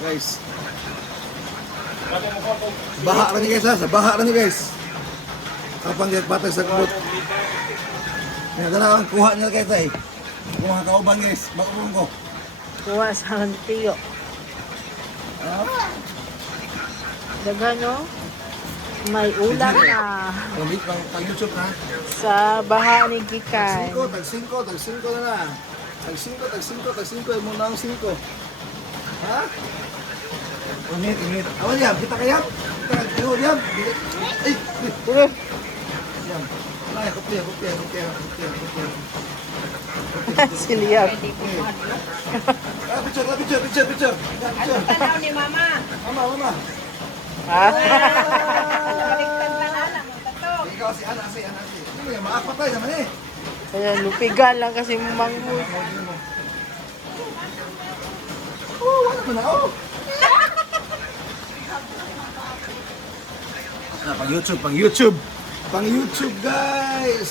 Guys. Baha na ni guys ha. Sa baha na ni guys. Kapang yak patag sa kubot. Yan na kuha niya kay tay. Kuha kauban guys. Maubong ko. Kuha sa tiyo. Daghan no? May ulam na. Kumit pang YouTube na. Sa baha ni Gikan. Tag 5 na na. Tag 5 mo na ang 5. Ha? Init. Awan yan, kita kayap. Kita diam. Ay. Diam. Ay, kopi. Siliyap. Picture. Ano tanaw ni Mama? Mama. Ha? Baliktad na lang ang tato. Ikaw si Ana. Ano yan, maakpatay naman eh. Kaya lupigan lang kasi manggo. Wala ko na, pang YouTube guys.